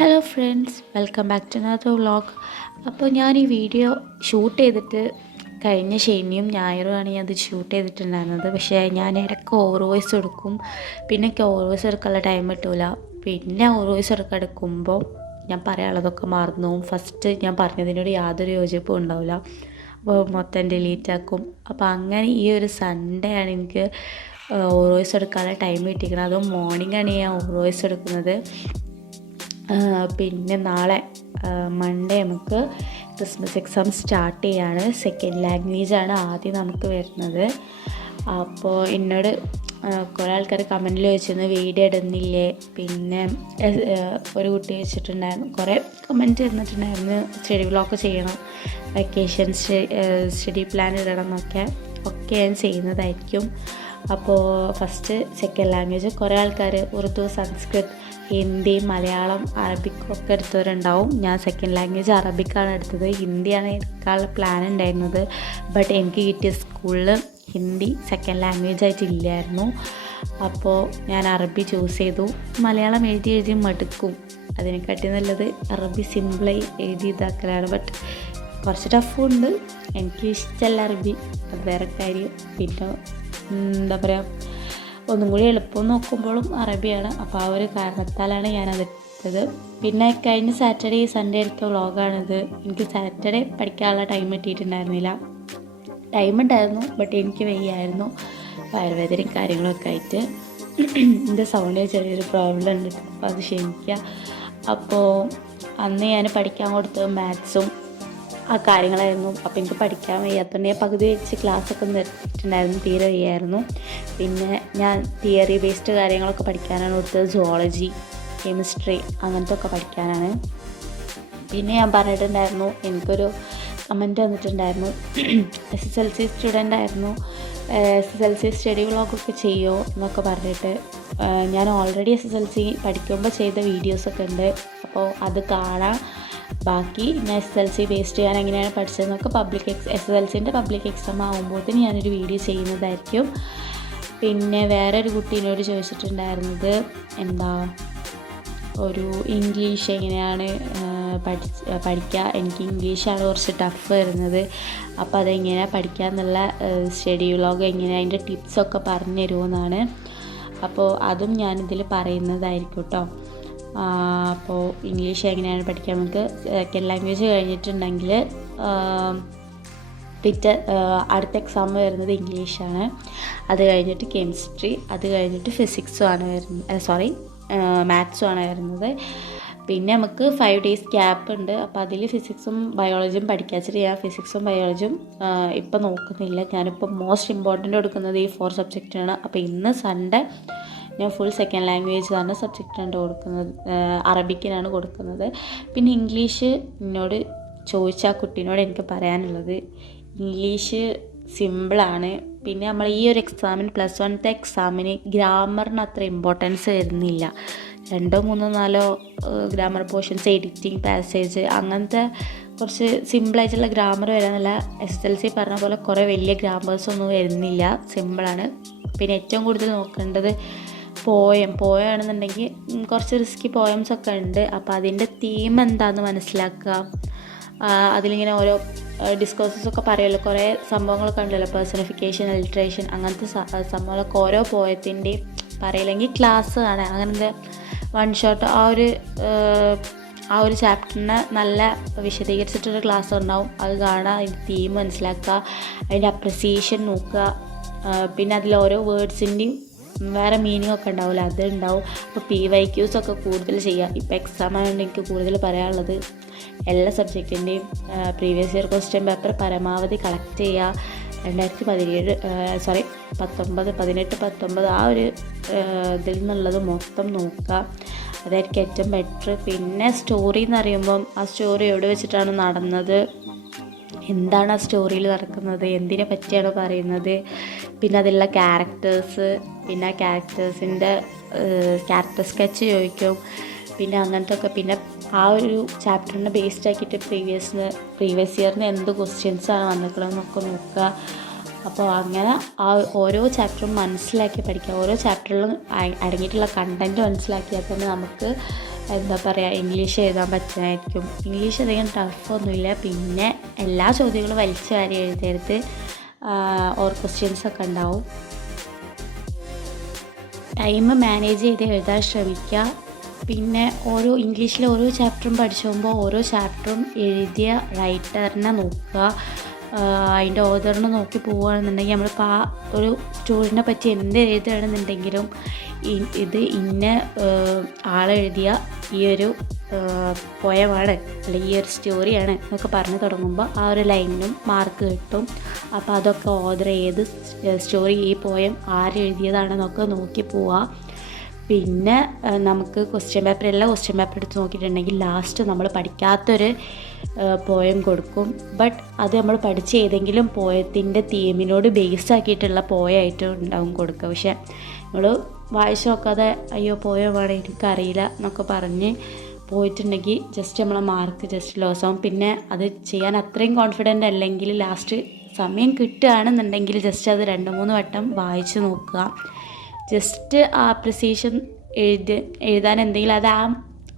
Hello friends, welcome back to another vlog. അപ്പോൾ ഞാൻ ഈ വീഡിയോ ഷൂട്ട് ചെയ്തിട്ട് കഴിഞ്ഞ ശനിയും ഞായറുമാണ് ഞാൻ അത് ഷൂട്ട് ചെയ്തിട്ടുണ്ടായിരുന്നത്. പക്ഷേ ഞാൻ ഇടയ്ക്ക് ഓവർ വോയിസ് എടുക്കും, പിന്നെ എനിക്ക് ഓവർ വോയിസ് എടുക്കാനുള്ള ടൈം കിട്ടില്ല. പിന്നെ ഓവർ വോയിസ് എടുക്കുമ്പോൾ ഞാൻ പറയാനുള്ളതൊക്കെ മറന്നു പോകും. ഫസ്റ്റ് ഞാൻ പറഞ്ഞതിനോട് യാതൊരു യോജിപ്പും ഉണ്ടാവില്ല, അപ്പോൾ മൊത്തം ഡിലീറ്റ് ആക്കും. അപ്പോൾ അങ്ങനെ ഈ ഒരു സൺഡേ ആണ് എനിക്ക് ഓവർ വോയിസ് എടുക്കാനുള്ള ടൈം കിട്ടിയിരിക്കുന്നത്. അതും മോർണിംഗാണ് ഞാൻ ഓവർ വോയിസ് എടുക്കുന്നത്. പിന്നെ നാളെ മൺഡേ നമുക്ക് ക്രിസ്മസ് എക്സാം സ്റ്റാർട്ട് ചെയ്യാണ്. സെക്കൻഡ് ലാംഗ്വേജാണ് ആദ്യം നമുക്ക് വരുന്നത്. അപ്പോൾ എന്നോട് കുറേ ആൾക്കാർ കമൻറ്റിൽ ചോദിച്ചിരുന്നു വീഡിയോ ഇടുന്നില്ലേ. പിന്നെ ഒരു കുട്ടി വെച്ചിട്ടുണ്ടായിരുന്നു, കുറേ കമൻറ്റ് തന്നിട്ടുണ്ടായിരുന്നു സ്റ്റഡി വ്ളോഗ് ചെയ്യണം, വെക്കേഷൻ സ്റ്റഡി പ്ലാൻ ഇടണം എന്നൊക്കെ ഞാൻ ചെയ്യുന്നതായിരിക്കും. അപ്പോൾ ഫസ്റ്റ് സെക്കൻഡ് ലാംഗ്വേജ് കുറേ ആൾക്കാർ ഉറുദു, സംസ്കൃത്, ഹിന്ദി, മലയാളം, അറബിക്കും ഒക്കെ എടുത്തവരുണ്ടാവും. ഞാൻ സെക്കൻഡ് ലാംഗ്വേജ് അറബിക്കാണ് എടുത്തത്. ഹിന്ദിയാണ് എടുക്കാനുള്ള പ്ലാൻ ഉണ്ടായിരുന്നത്. ബട്ട് എനിക്ക് കിട്ടിയ സ്കൂളിൽ ഹിന്ദി സെക്കൻഡ് ലാംഗ്വേജ് ആയിട്ടില്ലായിരുന്നു. അപ്പോൾ ഞാൻ അറബി ചൂസ് ചെയ്തു. മലയാളം എഴുതി മടുക്കും, അതിനെക്കാട്ടി നല്ലത് അറബി സിമ്പിളായി എഴുതി ഇതാക്കലാണ്. ബട്ട് കുറച്ച് ടഫുണ്ട്, എനിക്ക് ഇഷ്ടമല്ല അറബി, അത് വേറെ കാര്യം. പിന്നെ എന്താ പറയുക, ഒന്നും കൂടി എളുപ്പം നോക്കുമ്പോഴും അറബിയാണ്. അപ്പോൾ ആ ഒരു കാരണത്താലാണ് ഞാനതെടുത്തത്. പിന്നെ കഴിഞ്ഞ സാറ്റർഡേ സൺഡേ എടുത്ത വ്ളോഗാണിത്. എനിക്ക് സാറ്റർഡേ പഠിക്കാനുള്ള ടൈം കിട്ടിയിട്ടുണ്ടായിരുന്നില്ല. ടൈം ഉണ്ടായിരുന്നു, ബട്ട് എനിക്ക് വയ്യായിരുന്നു, വയറുവേദനയും കാര്യങ്ങളൊക്കെ ആയിട്ട്. എൻ്റെ സൗണ്ടിൽ ചെറിയൊരു പ്രോബ്ലം ഉണ്ട്, അപ്പോൾ അത് ക്ഷമിക്കുക. അപ്പോൾ അന്ന് ഞാൻ പഠിക്കാൻ കൊടുത്തത് മാത്സും ആ കാര്യങ്ങളായിരുന്നു. അപ്പോൾ എനിക്ക് പഠിക്കാൻ വയ്യാത്തതുകൊണ്ട് ഞാൻ പകുതി വെച്ച് ക്ലാസ്സൊക്കെ നിർത്തിയിട്ടുണ്ടായിരുന്നു, തീരെ വയ്യായിരുന്നു. പിന്നെ ഞാൻ തിയറി ബേസ്ഡ് കാര്യങ്ങളൊക്കെ പഠിക്കാനാണ് കൊടുത്തത്. സുവോളജി, കെമിസ്ട്രി അങ്ങനത്തെ ഒക്കെ പഠിക്കാനാണ്. പിന്നെ ഞാൻ പറഞ്ഞിട്ടുണ്ടായിരുന്നു, എനിക്കൊരു കമൻറ്റ് വന്നിട്ടുണ്ടായിരുന്നു, SSLC സ്റ്റുഡൻ്റ് ആയിരുന്നു, SSLC സ്റ്റഡി വ്ളോഗൊക്കെ ചെയ്യുമോ എന്നൊക്കെ പറഞ്ഞിട്ട്. ഞാൻ ഓൾറെഡി SSLC പഠിക്കുമ്പോൾ ചെയ്ത വീഡിയോസൊക്കെ ഉണ്ട്, അപ്പോൾ അത് കാണാം. ബാക്കി ഞാൻ SSLC ബേസ്ഡ് ഞാൻ എങ്ങനെയാണ് പഠിച്ചതെന്നൊക്കെ SSLCൻ്റെ പബ്ലിക് എക്സാം ആകുമ്പോഴത്തേന് ഞാനൊരു വീഡിയോ ചെയ്യുന്നതായിരിക്കും. പിന്നെ വേറൊരു കുട്ടീനോട് ചോദിച്ചിട്ടുണ്ടായിരുന്നത് എന്താ ഒരു ഇംഗ്ലീഷ് എങ്ങനെയാണ് പഠിക്കുക. എനിക്ക് ഇംഗ്ലീഷാണ് കുറച്ച് ടഫ് വരുന്നത്, അപ്പോൾ അതെങ്ങനെയാണ് പഠിക്കുക എന്നുള്ള സ്റ്റഡി വ്ളോഗ് എങ്ങനെയാണ് അതിൻ്റെ ടിപ്സൊക്കെ പറഞ്ഞു തരുമെന്നാണ്. അപ്പോൾ അതും ഞാനിതിൽ പറയുന്നതായിരിക്കും കേട്ടോ. അപ്പോൾ ഇംഗ്ലീഷ് എങ്ങനെയാണ് പഠിക്കാൻ, നമുക്ക് സെക്കൻഡ് ലാംഗ്വേജ് കഴിഞ്ഞിട്ടുണ്ടെങ്കിൽ അടുത്ത എക്സാം വരുന്നത് ഇംഗ്ലീഷാണ്. അത് കഴിഞ്ഞിട്ട് കെമിസ്ട്രി, അത് കഴിഞ്ഞിട്ട് മാത്സും ആണ് വരുന്നത്. പിന്നെ നമുക്ക് 5 days ഗ്യാപ്പ് ഉണ്ട്. അപ്പോൾ അതിൽ ഫിസിക്സും ബയോളജിയും പഠിക്കാൻ വെച്ചിട്ട് ഞാൻ ഫിസിക്സും ബയോളജിയും ഇപ്പം നോക്കുന്നില്ല. ഞാനിപ്പോൾ മോസ്റ്റ് ഇമ്പോർട്ടൻ്റ് കൊടുക്കുന്നത് ഈ 4 സബ്ജക്റ്റാണ്. അപ്പോൾ ഇന്ന് സൺഡേ ഞാൻ ഫുൾ സെക്കൻഡ് ലാംഗ്വേജ് തന്നെ സബ്ജക്റ്റാണ് കൊടുക്കുന്നത്, അറബിക്കിനാണ് കൊടുക്കുന്നത്. പിന്നെ ഇംഗ്ലീഷ് എന്നോട് ചോദിച്ച ആ കുട്ടീനോട് എനിക്ക് പറയാനുള്ളത്, ഇംഗ്ലീഷ് സിമ്പിളാണ്. പിന്നെ നമ്മൾ ഈ ഒരു എക്സാമിന് +1 എക്സാമിന് ഗ്രാമറിന് അത്ര ഇമ്പോർട്ടൻസ് വരുന്നില്ല. 2, 3, 4 ഗ്രാമർ പോർഷൻസ്, എഡിറ്റിംഗ്, പാസേജ് അങ്ങനത്തെ കുറച്ച് സിമ്പിളായിട്ടുള്ള ഗ്രാമർ വരാനല്ല. SSLC പറഞ്ഞ പോലെ കുറേ വലിയ ഗ്രാമേഴ്സൊന്നും വരുന്നില്ല, സിമ്പിളാണ്. പിന്നെ ഏറ്റവും കൂടുതൽ നോക്കേണ്ടത് പോയമാണെന്നുണ്ടെങ്കിൽ കുറച്ച് റിസ്കി പോയംസൊക്കെ ഉണ്ട്. അപ്പോൾ അതിൻ്റെ തീം എന്താണെന്ന് മനസ്സിലാക്കുക. അതിലിങ്ങനെ ഓരോ ഡിസ്കോഴ്സസൊക്കെ പറയുമല്ലോ, കുറേ സംഭവങ്ങളൊക്കെ ഉണ്ടല്ലോ, പേഴ്സണിഫിക്കേഷൻ, അലിട്രേഷൻ അങ്ങനത്തെ സംഭവങ്ങളൊക്കെ ഓരോ പോയത്തിൻ്റെയും പറയില്ലെങ്കിൽ ക്ലാസ് കാണാൻ, അങ്ങനത്തെ വൺ ഷോട്ട് ആ ഒരു ചാപ്റ്ററിനെ നല്ല വിശദീകരിച്ചിട്ടൊരു ക്ലാസ് ഉണ്ടാവും, അത് കാണുക, അതിൻ്റെ തീം മനസ്സിലാക്കുക, അതിൻ്റെ അപ്രിസിയേഷൻ നോക്കുക. പിന്നെ അതിൽ ഓരോ വേർഡ്സിൻ്റെയും വേറെ മീനിങ് ഒക്കെ ഉണ്ടാവില്ല, അതുണ്ടാവും. അപ്പോൾ PYQs ഒക്കെ കൂടുതൽ ചെയ്യുക. ഇപ്പോൾ എക്സാം ആയതുകൊണ്ട് എനിക്ക് കൂടുതൽ പറയാനുള്ളത് എല്ലാ സബ്ജക്റ്റിൻ്റെയും പ്രീവിയസ് ഇയർ ക്വസ്റ്റ്യൻ പേപ്പർ പരമാവധി കളക്ട് ചെയ്യുക. 2018-19 ആ ഒരു ഇതിൽ നിന്നുള്ളത് മൊത്തം നോക്കുക, അതായിരിക്കും ഏറ്റവും ബെറ്റർ. പിന്നെ സ്റ്റോറി എന്ന് പറയുമ്പം ആ സ്റ്റോറി എവിടെ വെച്ചിട്ടാണ് നടന്നത്, എന്താണ് ആ സ്റ്റോറിയിൽ നടക്കുന്നത്, എന്തിനെ പറ്റിയാണ് പറയുന്നത്, പിന്നെ അതിലുള്ള ക്യാരക്ടേഴ്സ്, പിന്നെ ആ ക്യാരക്ടേഴ്സിൻ്റെ ക്യാരക്ടർ സ്കെച്ച് ചോദിക്കും, പിന്നെ അങ്ങനത്തെ ഒക്കെ. പിന്നെ ആ ഒരു ചാപ്റ്ററിനെ ബേസ്ഡ് ആക്കിയിട്ട് പ്രീവിയസ് ഇയറിന് എന്ത് ക്വസ്റ്റ്യൻസാണ് വന്നിട്ടുള്ളതെന്നൊക്കെ നോക്കുക. അപ്പോൾ അങ്ങനെ ആ ഓരോ ചാപ്റ്ററും മനസ്സിലാക്കി പഠിക്കുക. ഓരോ ചാപ്റ്ററിലും അടങ്ങിയിട്ടുള്ള കണ്ടൻറ്റ് മനസ്സിലാക്കിയാൽ തന്നെ നമുക്ക് എന്താ പറയുക, ഇംഗ്ലീഷ് എഴുതാൻ പറ്റുന്നതായിരിക്കും. ഇംഗ്ലീഷ് അധികം ടഫൊന്നുമില്ല. പിന്നെ എല്ലാ ചോദ്യങ്ങളും വലിച്ചു വാരി എഴുതരുത്, ഓർ ക്വസ്റ്റ്യൻസൊക്കെ ഉണ്ടാവും. ടൈം മാനേജ് ചെയ്ത് എഴുതാൻ ശ്രമിക്കുക. പിന്നെ ഇംഗ്ലീഷിലെ ഓരോ ചാപ്റ്ററും പഠിച്ചു പോകുമ്പോൾ ഓരോ ചാപ്റ്ററും എഴുതിയ റൈറ്ററിനെ നോക്കുക, അതിൻ്റെ ഓതറിനെ നോക്കി പോവുകയാണെന്നുണ്ടെങ്കിൽ നമ്മളിപ്പോൾ ആ ഒരു സ്റ്റോറിനെ പറ്റി എന്ത് എഴുതുകയാണെന്നുണ്ടെങ്കിലും ഇത് ഇന്ന ആളെഴുതിയ ഈ ഒരു പോയമാണ് അല്ലെങ്കിൽ ഈ ഒരു സ്റ്റോറിയാണ് എന്നൊക്കെ പറഞ്ഞു തുടങ്ങുമ്പോൾ ആ ഒരു ലൈനിനും മാർക്ക് കിട്ടും. അപ്പോൾ അതൊക്കെ ഓർഡർ ചെയ്ത് സ്റ്റോറി ഈ പോയം ആരെഴുതിയതാണെന്നൊക്കെ നോക്കി പോവുക. പിന്നെ നമുക്ക് എല്ലാ ക്വസ്റ്റ്യൻ പേപ്പർ എടുത്ത് നോക്കിയിട്ടുണ്ടെങ്കിൽ ലാസ്റ്റ് നമ്മൾ പഠിക്കാത്തൊരു പോയം കൊടുക്കും. ബട്ട് അത് നമ്മൾ പഠിച്ച ഏതെങ്കിലും പോയത്തിൻ്റെ തീമിനോട് ബേസ് ആക്കിയിട്ടുള്ള പോയമായിട്ട് ഉണ്ടാവും കൊടുക്കുക. പക്ഷേ നമ്മൾ വായിച്ച് നോക്കാതെ അയ്യോ പോയമാണ് എനിക്കറിയില്ല എന്നൊക്കെ പറഞ്ഞ് പോയിട്ടുണ്ടെങ്കിൽ ജസ്റ്റ് നമ്മളെ മാർക്ക് ജസ്റ്റ് ലോസ് ആവും. പിന്നെ അത് ചെയ്യാൻ അത്രയും കോൺഫിഡൻ്റ് അല്ലെങ്കിൽ ലാസ്റ്റ് സമയം കിട്ടുകയാണെന്നുണ്ടെങ്കിൽ ജസ്റ്റ് അത് 2-3 വട്ടം വായിച്ച് നോക്കുക. ജസ്റ്റ് ആ അപ്രിസിയേഷൻ എഴുതാൻ എന്തെങ്കിലും അത്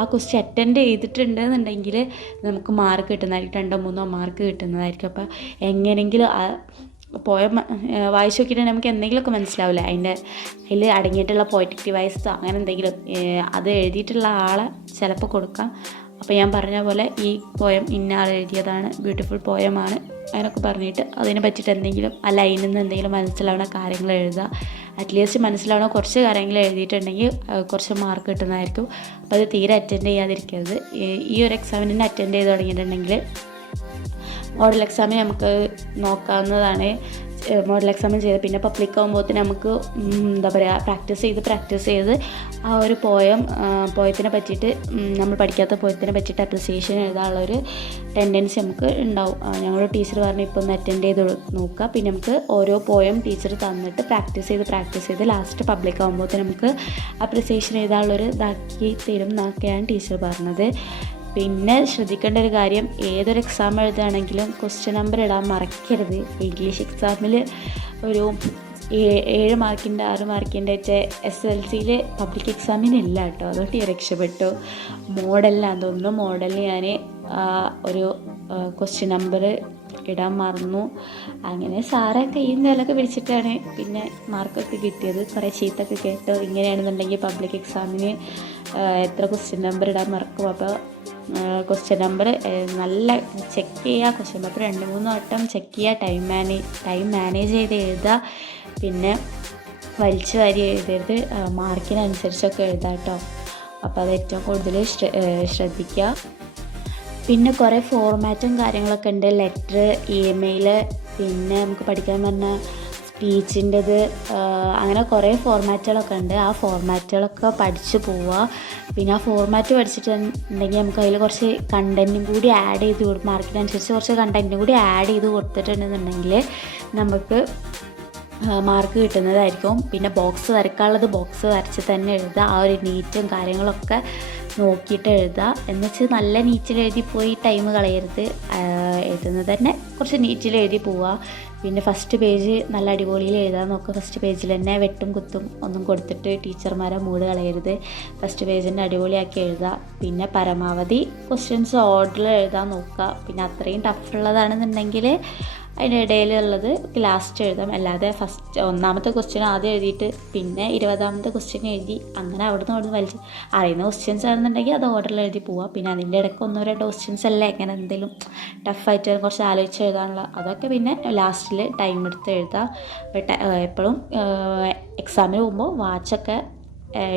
ആ ക്വസ്റ്റ്യൻ അറ്റൻഡ് ചെയ്തിട്ടുണ്ടെന്നുണ്ടെങ്കിൽ നമുക്ക് മാർക്ക് കിട്ടുന്നതായിരിക്കും, 2-3 മാർക്ക് കിട്ടുന്നതായിരിക്കും. അപ്പോൾ എങ്ങനെയെങ്കിലും പോയം വായിച്ച് നോക്കിയിട്ടുണ്ടെങ്കിൽ നമുക്ക് എന്തെങ്കിലുമൊക്കെ മനസ്സിലാവില്ല, അതിൽ അടങ്ങിയിട്ടുള്ള പോയറ്റിക് ഡിവൈസോ അങ്ങനെ എന്തെങ്കിലും അത് എഴുതിയിട്ടുള്ള ആളെ ചിലപ്പോൾ കൊടുക്കാം. അപ്പോൾ ഞാൻ പറഞ്ഞ പോലെ ഈ പോയം ഇന്ന ആൾ എഴുതിയതാണ്, ബ്യൂട്ടിഫുൾ പോയമാണ് അങ്ങനെയൊക്കെ പറഞ്ഞിട്ട് അതിനെ പറ്റിയിട്ട് എന്തെങ്കിലും ആ ലൈനിൽ നിന്ന് എന്തെങ്കിലും മനസ്സിലാവുന്ന കാര്യങ്ങൾ എഴുതുക. അറ്റ്ലീസ്റ്റ് മനസ്സിലാവുന്ന കുറച്ച് കാര്യങ്ങൾ എഴുതിയിട്ടുണ്ടെങ്കിൽ കുറച്ച് മാർക്ക് കിട്ടുന്നതായിരിക്കും. അപ്പോൾ അത് തീരെ അറ്റൻഡ് ചെയ്യാതിരിക്കരുത്. ഈ ഒരു എക്സാമിന് അറ്റൻഡ് ചെയ്ത് തുടങ്ങിയിട്ടുണ്ടെങ്കിൽ മോഡൽ എക്സാമിന് നമുക്ക് നോക്കാവുന്നതാണ്. മോഡൽ എക്സാമിന് ചെയ്ത് പിന്നെ പബ്ലിക് ആകുമ്പോഴത്തേന് നമുക്ക് എന്താ പറയുക പ്രാക്ടീസ് ചെയ്ത് ആ ഒരു പോയത്തിനെ പറ്റിയിട്ട് നമ്മൾ പഠിക്കാത്ത പോയത്തിനെ പറ്റിയിട്ട് അപ്രിസിയേഷൻ എഴുതാനുള്ളൊരു ടെൻഡൻസി നമുക്ക് ഉണ്ടാവും. ഞങ്ങളുടെ ടീച്ചർ പറഞ്ഞ് ഇപ്പോൾ ഒന്ന് അറ്റൻഡ് ചെയ്ത് നോക്കുക. പിന്നെ നമുക്ക് ഓരോ പോയം ടീച്ചർ തന്നിട്ട് പ്രാക്ടീസ് ചെയ്ത് ലാസ്റ്റ് പബ്ലിക് ആകുമ്പോഴത്തേന് നമുക്ക് അപ്രിസിയേഷൻ എഴുതാനുള്ളൊരു ഇതാക്കി തരും എന്നൊക്കെയാണ് ടീച്ചർ പറഞ്ഞത്. പിന്നെ ശ്രദ്ധിക്കേണ്ട ഒരു കാര്യം, ഏതൊരു എക്സാം എഴുതുകയാണെങ്കിലും ക്വസ്റ്റ്യൻ നമ്പർ ഇടാൻ മറക്കരുത്. ഇംഗ്ലീഷ് എക്സാമിൽ ഒരു 7 മാർക്കിൻ്റെ 6 മാർക്കിൻ്റെ SLCയിൽ പബ്ലിക് എക്സാമിനില്ല കേട്ടോ. അതുകൊണ്ട് രക്ഷപ്പെട്ടു. മോഡലിനാന്ന് തോന്നുന്നു, മോഡലിന് ഞാൻ ഒരു ക്വസ്റ്റ്യൻ നമ്പർ ഇടാൻ മറന്നു. അങ്ങനെ സാറെ കയ്യും കാലൊക്കെ പിടിച്ചിട്ടാണ് പിന്നെ മാർക്കൊക്കെ കിട്ടിയത്. കുറേ ചീത്തൊക്കെ കേട്ടോ. ഇങ്ങനെയാണെന്നുണ്ടെങ്കിൽ പബ്ലിക് എക്സാമിന് എത്ര ക്വസ്റ്റ്യൻ നമ്പർ ഇടാൻ മറക്കും. അപ്പോൾ ക്വസ്റ്റ്യൻ നമ്പർ നല്ല ചെക്ക് ചെയ്യുക. ക്വസ്റ്റ്യൻ പേപ്പർ 2-3 വട്ടം ചെക്ക് ചെയ്യുക. ടൈം മാനേജ് ചെയ്ത് എഴുതുക. പിന്നെ വലിച്ചു വാരി എഴുതരുത്, മാർക്കിനനുസരിച്ചൊക്കെ എഴുതാം കേട്ടോ. അപ്പോൾ അത് ഏറ്റവും കൂടുതൽ ശ്രദ്ധിക്കുക. പിന്നെ കുറേ ഫോർമാറ്റും കാര്യങ്ങളൊക്കെ ഉണ്ട്. ലെറ്റർ, ഇമെയിൽ, പിന്നെ നമുക്ക് പഠിക്കാൻ പറഞ്ഞ സ്പീച്ചിൻ്റെത്, അങ്ങനെ കുറേ ഫോർമാറ്റുകളൊക്കെ ഉണ്ട്. ആ ഫോർമാറ്റുകളൊക്കെ പഠിച്ചു പോവുക. പിന്നെ ആ ഫോർമാറ്റ് പഠിച്ചിട്ടുണ്ടെങ്കിൽ നമുക്ക് അതിൽ കുറച്ച് കണ്ടൻറ്റും കൂടി ആഡ് ചെയ്ത് മാർക്കിനനുസരിച്ച് കുറച്ച് കണ്ടൻറ്റും കൂടി ആഡ് ചെയ്ത് കൊടുത്തിട്ടുണ്ടെന്നുണ്ടെങ്കിൽ നമുക്ക് മാർക്ക് കിട്ടുന്നതായിരിക്കും. പിന്നെ ബോക്സ് വരക്കാനുള്ളത് ബോക്സ് വരച്ച് തന്നെ എഴുതുക. ആ ഒരു നീറ്റും കാര്യങ്ങളൊക്കെ നോക്കിയിട്ട് എഴുതുക. എന്നുവെച്ചാൽ നല്ല നീറ്റിൽ എഴുതി പോയി ടൈം കളയരുത്. എഴുതുന്നത് തന്നെ കുറച്ച് നീറ്റിൽ എഴുതി പോവുക. പിന്നെ ഫസ്റ്റ് പേജ് നല്ല അടിപൊളിയിൽ എഴുതാൻ നോക്കുക. ഫസ്റ്റ് പേജിൽ തന്നെ വെട്ടും കുത്തും ഒന്നും കൊടുത്തിട്ട് ടീച്ചർമാരെ മൂഡ് കളയരുത്. ഫസ്റ്റ് പേജിൻ്റെ അടിപൊളിയാക്കി എഴുതുക. പിന്നെ പരമാവധി ക്വസ്റ്റ്യൻസ് ഓർഡറിൽ എഴുതാൻ നോക്കുക. പിന്നെ അത്രയും ടഫുള്ളതാണെന്നുണ്ടെങ്കിൽ അതിൻ്റെ ഇടയിലുള്ളത് ലാസ്റ്റ് എഴുതാം. അല്ലാതെ ഒന്നാമത്തെ ക്വസ്റ്റ്യൻ ആദ്യം എഴുതിയിട്ട് പിന്നെ 20ാമത്തെ ക്വസ്റ്റ്യൻ എഴുതി അങ്ങനെ അവിടുന്ന് വലിച്ച് അറിയുന്ന ക്വസ്റ്റ്യൻസ് ആണെന്നുണ്ടെങ്കിൽ അത് ഓർഡറിൽ എഴുതി പോവുക. പിന്നെ അതിൻ്റെ ഇടയ്ക്ക് 1-2 ക്വസ്റ്റ്യൻസ് അല്ലേ എങ്ങനെ എന്തെങ്കിലും ടഫായിട്ട് കുറച്ച് ആലോചിച്ച് എഴുതാനുള്ള അതൊക്കെ പിന്നെ ലാസ്റ്റിൽ ടൈം എടുത്ത് എഴുതാം. എപ്പോഴും എക്സാമിന് പോകുമ്പോൾ വാച്ചൊക്കെ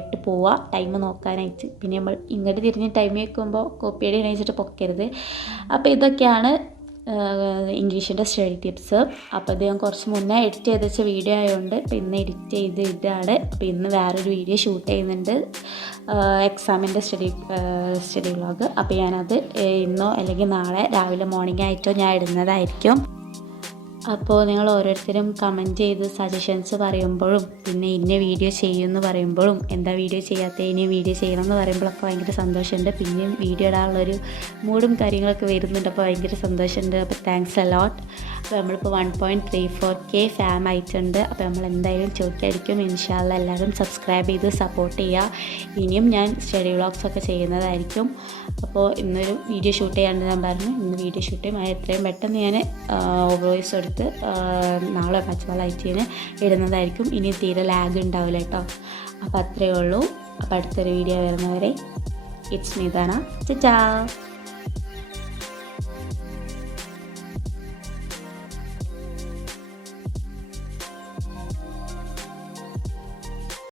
ഇട്ട് പോവുക, ടൈം നോക്കാനായിട്ട്. പിന്നെ നമ്മൾ ഇങ്ങോട്ട് തിരിഞ്ഞ് ടൈം വെക്കുമ്പോൾ കോപ്പിയടി എണീച്ചിട്ട് പൊക്കരുത്. അപ്പോൾ ഇതൊക്കെയാണ് ഇംഗ്ലീഷിൻ്റെ സ്റ്റഡി ടിപ്സ്. അപ്പോൾ ഇത് ഞാൻ കുറച്ച് മുന്നേ എഡിറ്റ് ചെയ്ത് വെച്ച വീഡിയോ ആയതുകൊണ്ട് ഇപ്പോൾ ഇന്ന് എഡിറ്റ് ചെയ്ത് ഇതാണ്. അപ്പോൾ ഇന്ന് വേറൊരു വീഡിയോ ഷൂട്ട് ചെയ്യുന്നുണ്ട്, എക്സാമിൻ്റെ സ്റ്റഡി വ്ളോഗ്. അപ്പോൾ ഞാനത് ഇന്നോ അല്ലെങ്കിൽ നാളെ രാവിലെ മോർണിംഗ് ആയിട്ടോ ഞാൻ ഇടുന്നതായിരിക്കും. അപ്പോൾ നിങ്ങൾ ഓരോരുത്തരും കമൻറ്റ് ചെയ്ത് സജഷൻസ് പറയുമ്പോഴും പിന്നെ ഇന്ന വീഡിയോ ചെയ്യുമെന്ന് പറയുമ്പോഴും എന്താ വീഡിയോ ചെയ്യാത്ത ഇനി വീഡിയോ ചെയ്യണം എന്ന് പറയുമ്പോഴൊക്കെ ഭയങ്കര സന്തോഷമുണ്ട്. പിന്നെയും വീഡിയോ ഇടാനുള്ളൊരു മൂഡും കാര്യങ്ങളൊക്കെ വരുന്നുണ്ട്. അപ്പോൾ ഭയങ്കര സന്തോഷമുണ്ട്. അപ്പോൾ താങ്ക്സ് എ ലോട്ട്. അപ്പോൾ നമ്മളിപ്പോൾ 1.34K ഫാം ആയിട്ടുണ്ട്. അപ്പോൾ നമ്മൾ എന്തായാലും ചോദിക്കായിരിക്കും. ഇൻഷാ അല്ലാ എല്ലാവരും സബ്സ്ക്രൈബ് ചെയ്ത് സപ്പോർട്ട് ചെയ്യുക. ഇനിയും ഞാൻ സ്റ്റഡി വ്ളോഗ്സൊക്കെ ചെയ്യുന്നതായിരിക്കും. അപ്പോൾ ഇന്നൊരു വീഡിയോ ഷൂട്ട് ചെയ്യാണ്ട് ഞാൻ പറഞ്ഞു. ഇന്ന് വീഡിയോ ഷൂട്ട് ചെയ്യും. എത്രയും പെട്ടെന്ന് ഞാൻ വോയിസ് എടുത്ത് നാളെ പച്ചവളായിട്ട് ഇടുന്നതായിരിക്കും. ഇനി തീരെ ലാഗ് ഉണ്ടാവില്ല കേട്ടോ. അപ്പോൾ അത്രയേ ഉള്ളൂ. അപ്പോൾ അടുത്തൊരു വീഡിയോ വരുന്നവരെ ഇറ്റ്സ് മീ ദാന. ചാ